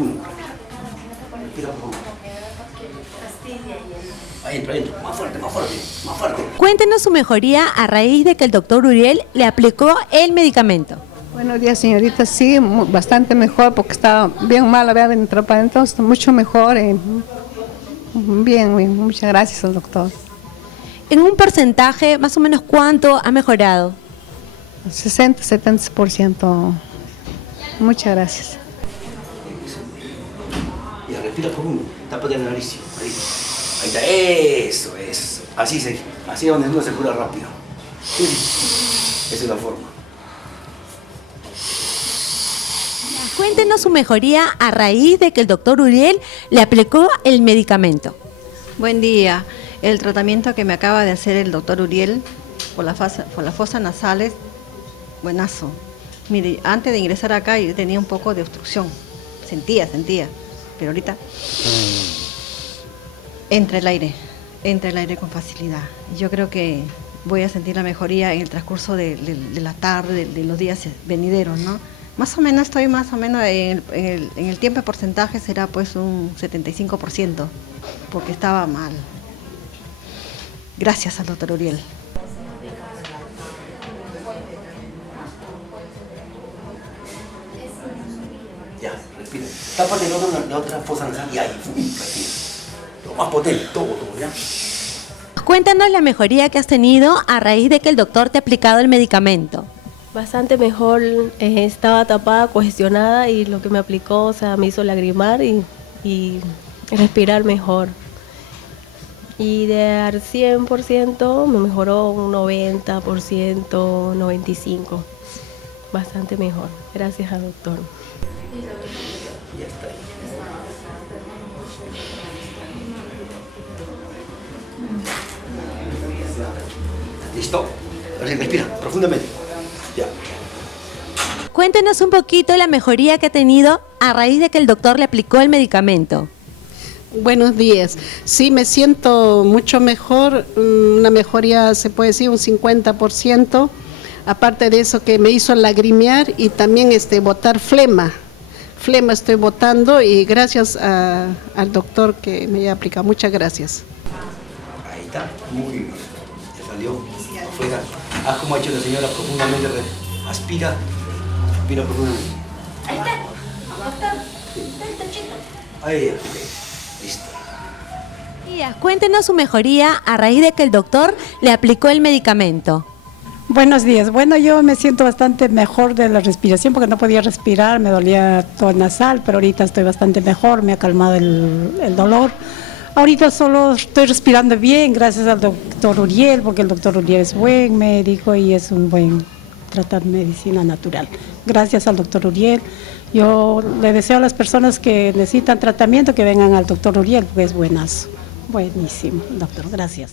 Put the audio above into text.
profundo. Respira profundo. Adentro, adentro. Más fuerte, más fuerte, más fuerte. Cuéntenos su mejoría a raíz de que el doctor Uriel le aplicó el medicamento. Buenos días, señorita. Sí, bastante mejor porque estaba bien mal, había entrado para adentro, mucho mejor. Bien, muchas gracias al doctor. En un porcentaje, más o menos, ¿cuánto ha mejorado? 60-70%. Muchas gracias. Ya, respira profundo. Tápate la nariz. Ahí. Ahí está. Eso es. Así es donde uno se cura rápido. Sí. Esa es la forma. Cuéntenos su mejoría a raíz de que el doctor Uriel le aplicó el medicamento. Buen día. El tratamiento que me acaba de hacer el doctor Uriel por las fosas nasales, buenazo. Mire, antes de ingresar acá yo tenía un poco de obstrucción. Sentía, pero ahorita entra el aire con facilidad. Yo creo que voy a sentir la mejoría en el transcurso de la tarde, de los días venideros, ¿no? Más o menos estoy en el tiempo de porcentaje será pues un 75%, porque estaba mal. Gracias al doctor Uriel. Ya, respira. Tápate la otra fosa nasal y ahí, respira. Lo más potente, todo, ¿ya? Cuéntanos la mejoría que has tenido a raíz de que el doctor te ha aplicado el medicamento. Bastante mejor, estaba tapada, congestionada y lo que me aplicó, o sea, me hizo lagrimar y respirar mejor. Y de al 100% me mejoró un 90%, 95%. Bastante mejor, gracias al doctor. Ya está ahí. ¿Listo? Ahora sí, respira profundamente. Ya. Cuéntenos un poquito la mejoría que ha tenido a raíz de que el doctor le aplicó el medicamento. Buenos días. Sí, me siento mucho mejor, una mejoría se puede decir un 50%, aparte de eso que me hizo lagrimear y también botar flema. Flema estoy botando y gracias al doctor que me ha aplicado. Muchas gracias. Ahí está, muy bien. Ya salió afuera. Haz como ha hecho la señora profundamente. Aspira profundamente. Ahí está, doctor. Ahí ya. Listo. Cuéntenos su mejoría a raíz de que el doctor le aplicó el medicamento. Buenos días. Bueno, yo me siento bastante mejor de la respiración porque no podía respirar, me dolía todo el nasal, pero ahorita estoy bastante mejor, me ha calmado el dolor. Ahorita solo estoy respirando bien gracias al doctor Uriel, porque el doctor Uriel es buen médico y es un buen tratar medicina natural. Gracias al doctor Uriel. Yo le deseo a las personas que necesitan tratamiento que vengan al doctor Uriel, porque es buenazo. Buenísimo, doctor. Gracias.